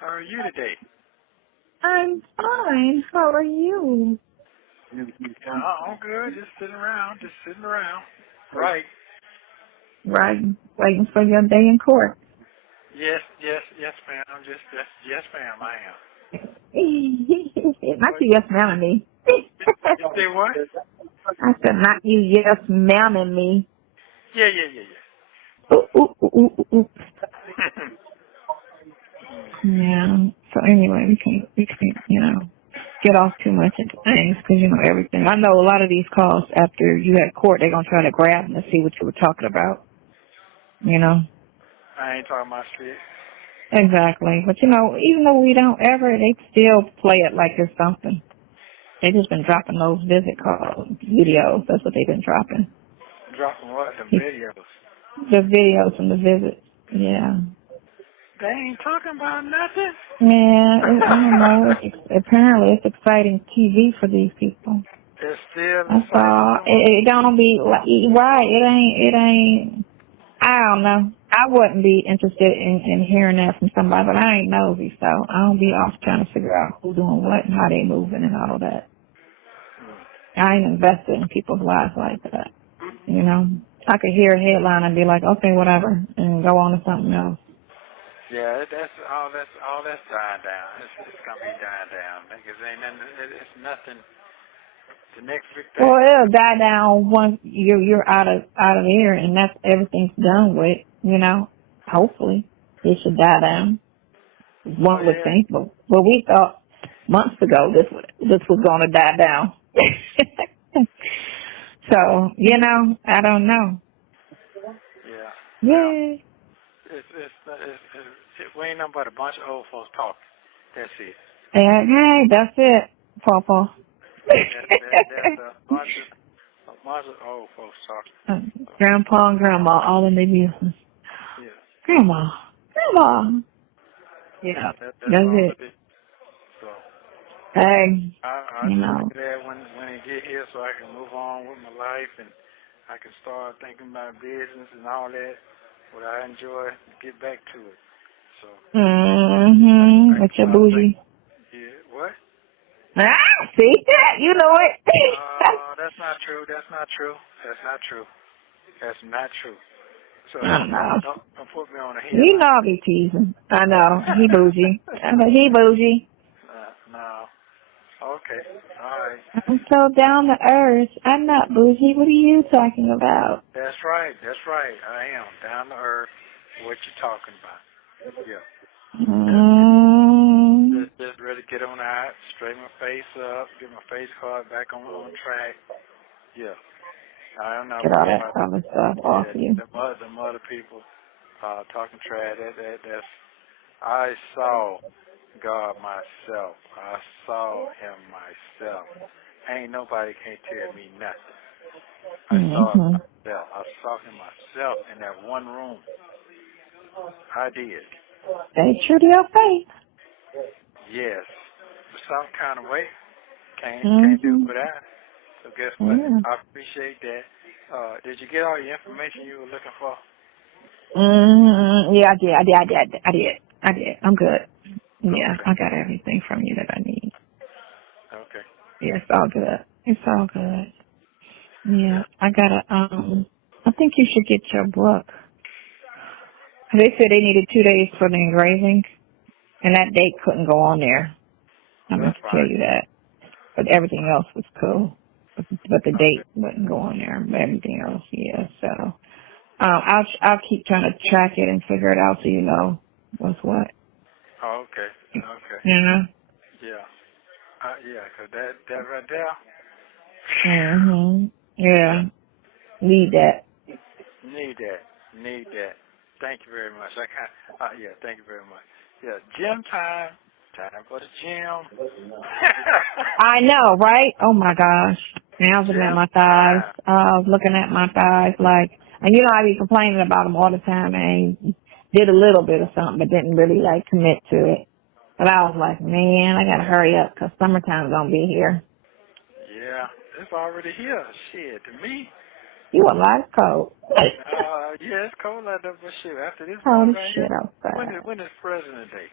How are you today? I'm fine. How are you? I'm good. Just sitting around. Right. Right. Waiting for your day in court. Yes, ma'am. Yes, ma'am, I am. Not you yes ma'am me. You say what? I said not you yes ma'am me. Yeah. Ooh, ooh, ooh, ooh, ooh. Yeah. So anyway, we can't, get off too much into things because, everything. I know a lot of these calls after you had court, they're going to try to grab them to see what you were talking about, I ain't talking about shit. Exactly. But, even though we don't ever, they still play it like it's something. They just been dropping those visit call videos. That's what they've been dropping. Dropping what? The videos. The videos from the visits. Yeah. They ain't talking about nothing. Yeah, I don't know. Apparently it's exciting TV for these people. It's still That's exciting. all. It don't be like, right. It ain't. I don't know. I wouldn't be interested in hearing that from somebody, but I ain't nosy, so I don't be off trying to figure out who's doing what and how they moving and all of that. I ain't invested in people's lives like that. I could hear a headline and be like, okay, whatever, and go on to something else. Yeah, that's dying down. It's gonna be dying down because ain't nothing. It's nothing. The next big thing. Well, it'll die down once you're out of there, and that's everything's done with. Hopefully it should die down. One would think, but we thought months ago this was going to die down. So I don't know. Yeah. Yeah. We ain't nothing but a bunch of old folks talking. That's it. Hey, that's it, Papa. That's a bunch of old folks talking. Grandpa and Grandma all in their business. Yeah. Grandma. Yeah, That's it. So, hey, I look at that when they get here so I can move on with my life and I can start thinking about business and all that. What I enjoy, get back to it. So. With your bougie. Yeah. What? See that? You know it. That's not true. So don't put me on a head. You know I'll be teasing. I know. He bougie. He bougie. No. Okay. All right. I'm so down to earth. I'm not bougie. What are you talking about? That's right. I am down to earth. What you talking about? Yeah. Just ready to get on out, straighten my face up, get my face card back on track. Yeah. I don't know. Get all that other stuff off you. The other people talking trash. That's. I saw God myself. I saw Him myself. Ain't nobody can't tell me nothing. I saw it myself. I saw Him myself in that one room. I did. Stay true to your faith. Yes. For some kind of way. Can't do it without it. So guess what? Yeah. I appreciate that. Did you get all the information you were looking for? Yeah, I did. I'm good. Yeah, okay. I got everything from you that I need. Okay. Yeah, it's all good. Yeah, I gotta, I think you should get your book. They said they needed 2 days for the engraving, and that date couldn't go on there. I'm going to tell you that. But everything else was cool. But the date wouldn't go on there, but everything else, yeah. So, I'll keep trying to track it and figure it out so you know what's what. Oh, okay. Yeah, because that right there. Yeah. Need that. Need that. Thank you very much. Thank you very much. Yeah, gym time. Time for the gym. I know, right? Oh my gosh. And I was looking at my thighs. I was looking at my thighs like, and I be complaining about them all the time and did a little bit of something but didn't really commit to it. But I was like, man, I gotta hurry up because summertime's gonna be here. Yeah, it's already here. Shit, to me. You a lot of cold. Yeah, it's cold out there, but shit, after this cold one as right shit here. outside. When is President Day?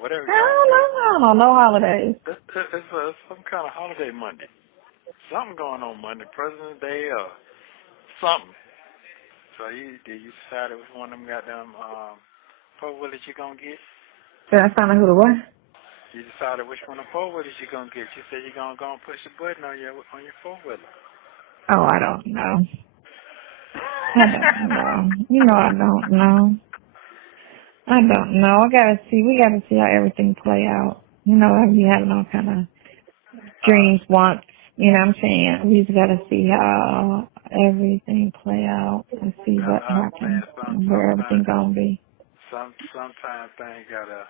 whatever I y'all don't do. know. I don't know holidays. It's some kind of holiday Monday. Something going on Monday, President's Day or something. So did you decide which one of them goddamn four-wheelers you gonna get? Did I find out who the what? You decided which one of the four-wheelers you gonna get. You said you're gonna go and push the button on your four-wheeler. Oh, I don't know. I don't know. You know I don't know. I don't know. We gotta see how everything play out. You know, I be having all kind of dreams, wants, you know what I'm saying? We just gotta see how everything play out and see what happens Man, and where everything gonna be. sometimes things gotta.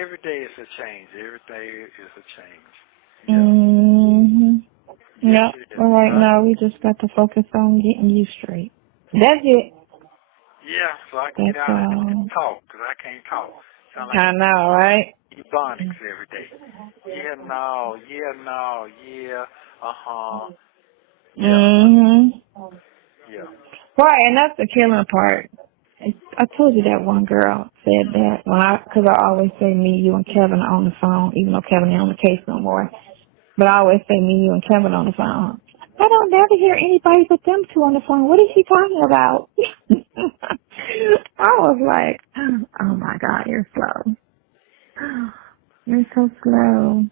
Every day is a change. Every day is a change. Yeah. Mhm. Yes, Yep. it is. Well, right now we just got to focus on getting you straight. That's it. Yeah, so I can get out and talk, because I can't talk. Sound like I know, right? Ebonics every day. Yeah, no, yeah, uh-huh. Yeah, Mhm. yeah. Right, and that's the killing part. I told you that one girl said that because I always say me, you, and Kevin are on the phone, even though Kevin ain't on the case no more. But I always say me, you, and Kevin on the phone. I don't never hear anybody but them two on the phone. What is she talking about? I was like, oh my God, you're slow. You're so slow.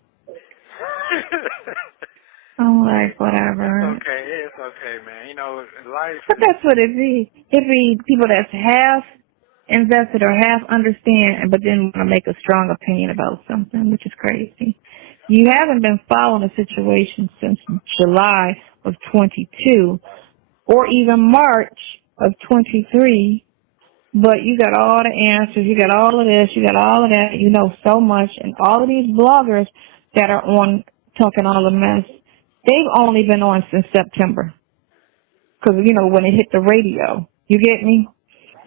I'm like, whatever. It's okay, man. You know, life But is, that's what it be. It be people that's half invested or half understand, but then want to make a strong opinion about something, which is crazy. You haven't been following a situation since July of 22 or even March of 23, but you got all the answers, you got all of this, you got all of that, you know so much, and all of these bloggers that are on talking all the mess, they've only been on since September. Because, you know, when it hit the radio, you get me?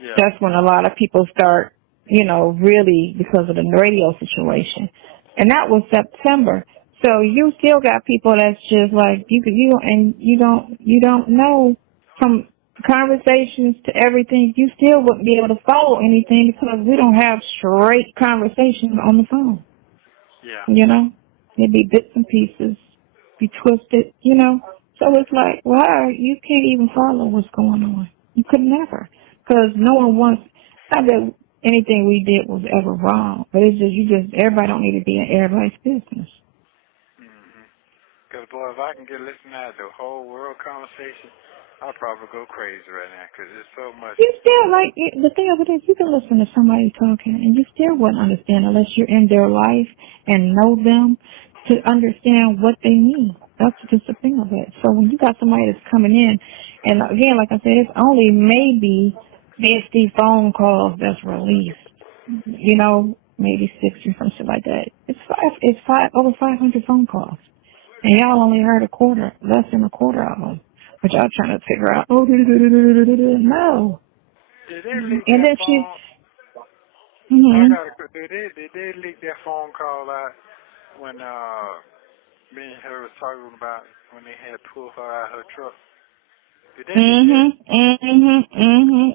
yeah. That's when a lot of people start, you know, really because of the radio situation. And that was September. So you still got people that's just like, you don't know from conversations to everything, you still wouldn't be able to follow anything because we don't have straight conversations on the phone. Yeah. You know? It'd be bits and pieces, be twisted, you know? So it's like, wow, you can't even follow what's going on. You could never. Because no one wants, not that anything we did was ever wrong, but it's just, everybody don't need to be in everybody's business. Because, boy, if I can get listening to the whole world conversation, I'll probably go crazy right now because there's so much. You still, like, the thing of it is, you can listen to somebody talking and you still wouldn't understand unless you're in their life and know them to understand what they mean. That's just the thing of it. So when you got somebody that's coming in, and again, like I said, it's only maybe 50 phone calls that's released. You know, maybe 60 or something like that. Over 500 phone calls. And y'all only heard less than a quarter of them. But y'all trying to figure out, no. Did they leak And that then she, phone? mhm, Did they leak that phone call out when me and her was talking about when they had pulled her out of her truck? Did they leak that?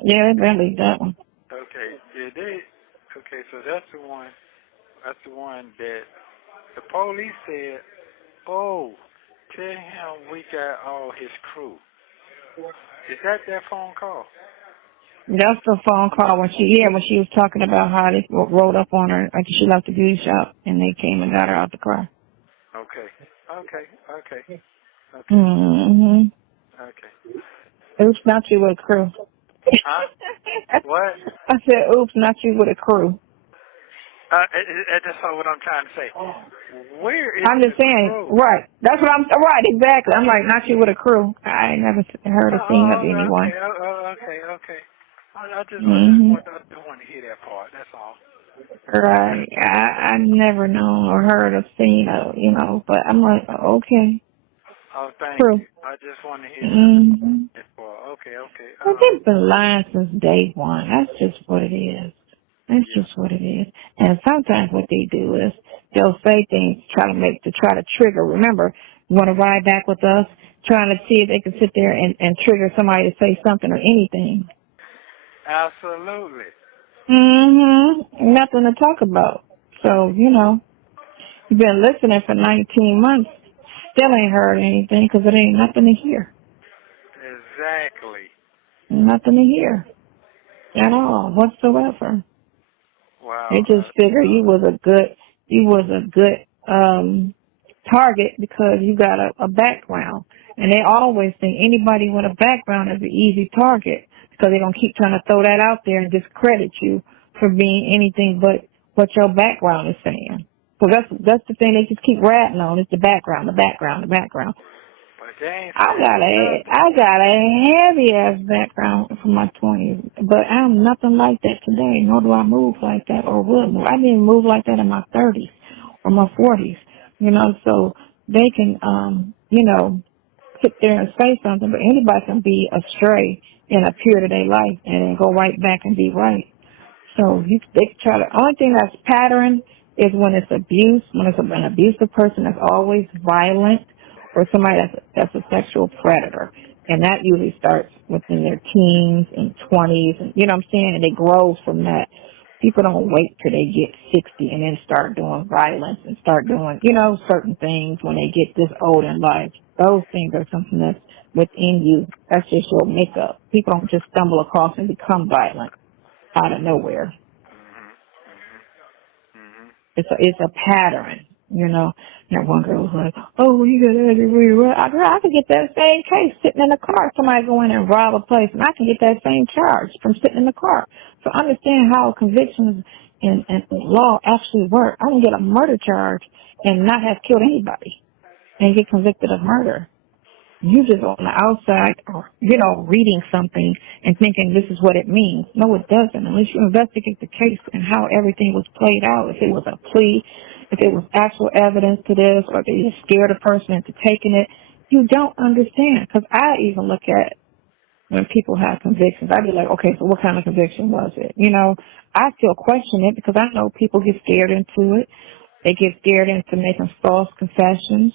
Yeah, they leaked that one. Okay. Did they? Okay, so that's the one. That's the one that the police said, "Oh, tell him we got all his crew." Is that phone call? That's the phone call when she was talking about how they rolled up on her after she left the beauty shop and they came and got her out the car. Okay. Mhm. Okay. Oops, not you with a crew. Huh? What? I said, oops, not you with a crew. That's not what I'm trying to say. Where is I'm the just saying, crew? right. That's what right, exactly. I'm like, not you with a crew. I ain't never heard or seen of anyone. Okay. I just Mhm. want to hear that part. That's all. Right. I never known or heard or seen you know, but I'm like, okay. Oh, thank Crew. you. I just want to hear Mhm. that part. Okay. Well, they've been lying since day one. That's just what it is. That's Yeah. just what it is. And sometimes what they do is they'll say things to try to trigger. Remember, you want to ride back with us, trying to see if they can sit there and trigger somebody to say something or anything. Absolutely. Nothing to talk about. So, you've been listening for 19 months, still ain't heard anything because it ain't nothing to hear. Exactly. Nothing to hear at all whatsoever. Wow. They just figure you was a good target because you got a background. And they always think anybody with a background is an easy target because they're going to keep trying to throw that out there and discredit you for being anything but what your background is saying. So that's the thing they just keep ratting on is the background. But they ain't I got a heavy ass background from my 20s, but I'm nothing like that today, nor do I move like that or would move. I didn't move like that in my 30s or my 40s, so they can, sit there and say something, but anybody can be astray in a period of their life and then go right back and be right. So they try to, only thing that's pattern is when it's abuse, when it's an abusive person that's always violent, or somebody that's a sexual predator. And that usually starts within their teens and 20s, and you know what I'm saying? And it grows from that. People don't wait till they get 60 and then start doing violence and start doing, certain things when they get this old in life. Those things are something that's within you. That's just your makeup. People don't just stumble across and become violent out of nowhere. It's a pattern, That one girl was like, "Oh, you got everywhere." I could get that same case sitting in the car. Somebody go in and rob a place, and I can get that same charge from sitting in the car. So understand how convictions and law actually work. I can get a murder charge and not have killed anybody and get convicted of murder. You just on the outside, or, reading something and thinking this is what it means. No, it doesn't. Unless you investigate the case and how everything was played out, if it was a plea, if it was actual evidence to this, or they just scared a person into taking it, you don't understand. Because I even look at when people have convictions, I'd be like, okay, so what kind of conviction was it? I still question it because I know people get scared into it. They get scared into making false confessions,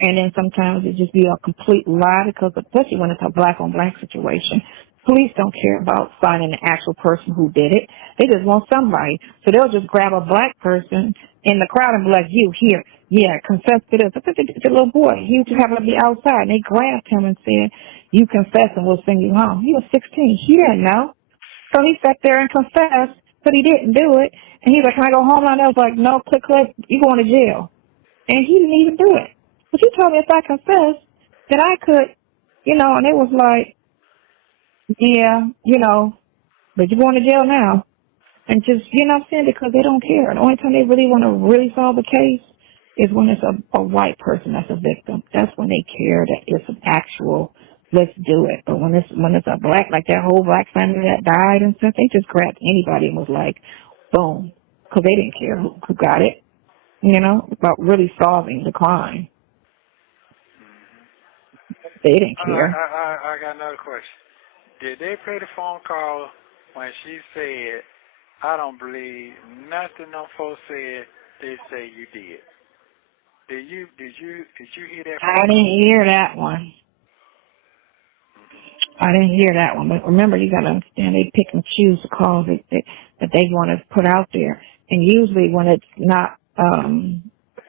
and then sometimes it just be a complete lie because, especially when it's a black-on-black situation, police don't care about finding the actual person who did it. They just want somebody. So they'll just grab a black person in the crowd and be like, "You, here, yeah, confess to this." The little boy, he just happened to be outside, and they grabbed him and said, "You confess and we'll send you home." He was 16. He didn't know. So he sat there and confessed, but he didn't do it. And he's like, "Can I go home now?" And I was like, "No, click, you going to jail." And he didn't even do it. But you told me if I confessed that I could, and it was like, yeah, but you're going to jail now. And just, what I'm saying, because they don't care. The only time they really want to really solve a case is when it's a white person that's a victim. That's when they care that it's an actual, let's do it. But when it's a black, like that whole black family that died and stuff, they just grabbed anybody and was like, boom. Because they didn't care who got it, about really solving the crime. They didn't care. I got another question. Did they play the phone call when she said, "I don't believe nothing no folks said"? They say you did. Did you hear that? I didn't hear that one. I didn't hear that one. But remember, you got to understand, they pick and choose the calls that they want to put out there. And usually when it's not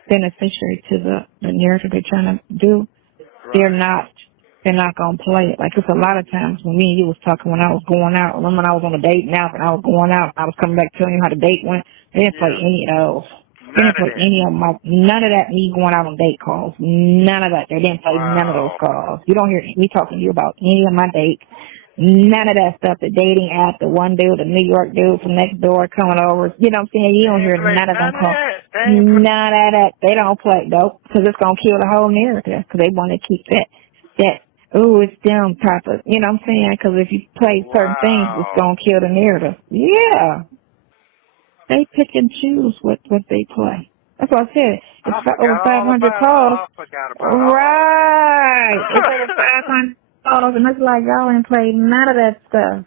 beneficiary to the narrative they're trying to do, right, they're not going to play it. Like, it's a lot of times when me and you was talking when I was going out. Remember when I was on a date now and I was going out, I was coming back telling you how the date went? They didn't play any of those. They didn't play any of none of that me going out on date calls. None of that. They didn't play none of those calls. You don't hear me talking to you about any of my dates. None of that stuff. The dating app, the one dude, the New York dude from next door coming over. You know what I'm saying? You don't hear none of them calls. None of that. They don't play, though, because it's going to kill the whole narrative, because they want to keep that, oh, it's them type of, you know what I'm saying? Because if you play certain things, it's going to kill the narrative. Yeah. They pick and choose what they play. That's what I said. It's over 500 calls. Right. It's over 500 calls, and it's like y'all ain't played none of that stuff.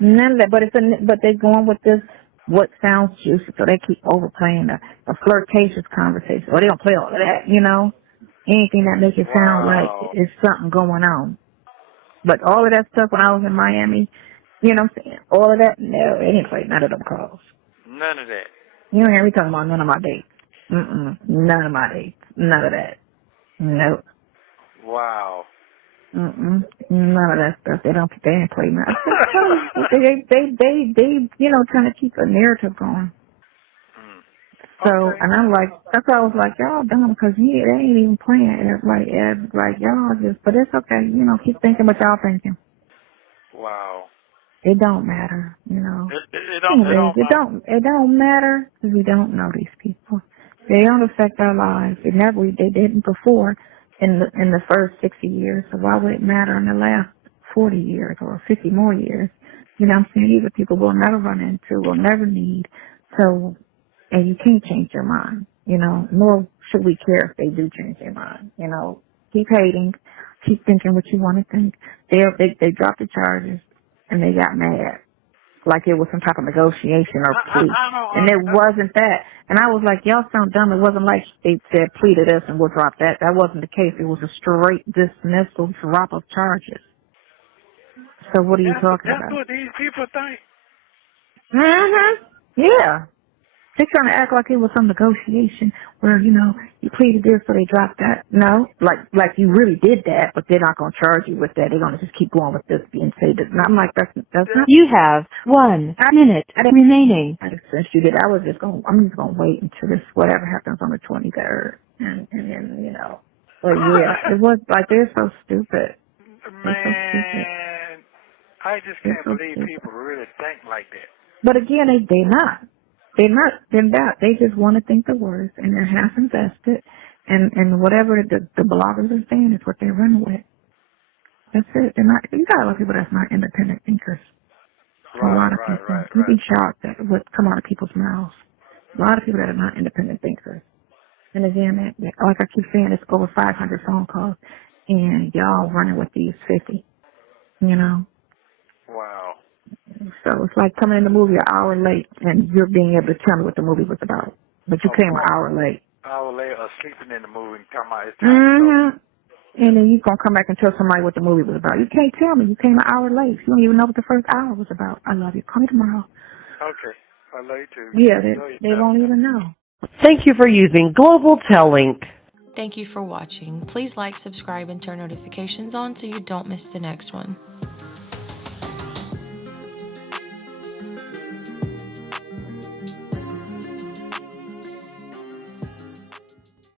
None of that. But they're going with this, what sounds juicy, so they keep overplaying the flirtatious conversation. Or they don't play all of that, Anything that makes it sound like there's something going on. But all of that stuff when I was in Miami, You know what I'm saying? All of that? No, they didn't play none of them calls. None of that. You don't hear me talking about none of my dates. None of my dates. None of that. Nope. Wow. None of that stuff. They didn't play none. They, you know, trying to keep a narrative going. So, Okay. and I'm like, that's why I was like, y'all dumb, because they ain't even playing it. Like, y'all just, but it's okay, you know, keep thinking what y'all thinking. Wow. It don't matter, you know. It Anyways, don't matter. it don't matter, because we don't know these people. They don't affect our lives. They didn't before in the first 60 years, so why would it matter in the last 40 years or 50 more years? You know what I'm saying? These are people we'll never run into, we'll never need. So, and you can't change their mind, you know, nor should we care if they do change their mind, you know. Keep hating, keep thinking what you want to think. They dropped the charges and they got mad like it was some type of negotiation or plea. And it wasn't that. And I was like, y'all sound dumb. It wasn't like they said plea to this and we'll drop that. That wasn't the case. It was a straight dismissal, drop of charges. So what are you talking about? That's what these people think. Yeah. They're trying to act like it was some negotiation where, you know, you pleaded this so they dropped that. No, like you really did that, but they're not going to charge you with that. They're going to just keep going with this and say that. And I'm like, that's not. You have 1 minute remaining. Since you did, I'm just going to wait until this, whatever happens on the 23rd. And then, you know. But yeah, it was like, they're so stupid. Man, I just can't believe people really think like that. But again, they're not. They're not. They just want to think the worst, and they're half invested, and whatever the bloggers are saying is what they're running with. That's it. They're not. You got a lot of people that's not independent thinkers. A lot of people. You'd be shocked at what come out of people's mouths. A lot of people that are not independent thinkers. And again, like I keep saying, it's over 500 phone calls, and y'all running with these 50. You know. Wow. So it's like coming in the movie an hour late and you're being able to tell me what the movie was about. But you came an hour late. Hour late or sleeping in the movie and talking about it's time to go. And then you're going to come back and tell somebody what the movie was about. You can't tell me. You came an hour late. You don't even know what the first hour was about. I love you. Call me tomorrow. Okay. I love you too. Yeah, they won't even know. Thank you for using Global Tel-Link. Thank you for watching. Please like, subscribe, and turn notifications on so you don't miss the next one.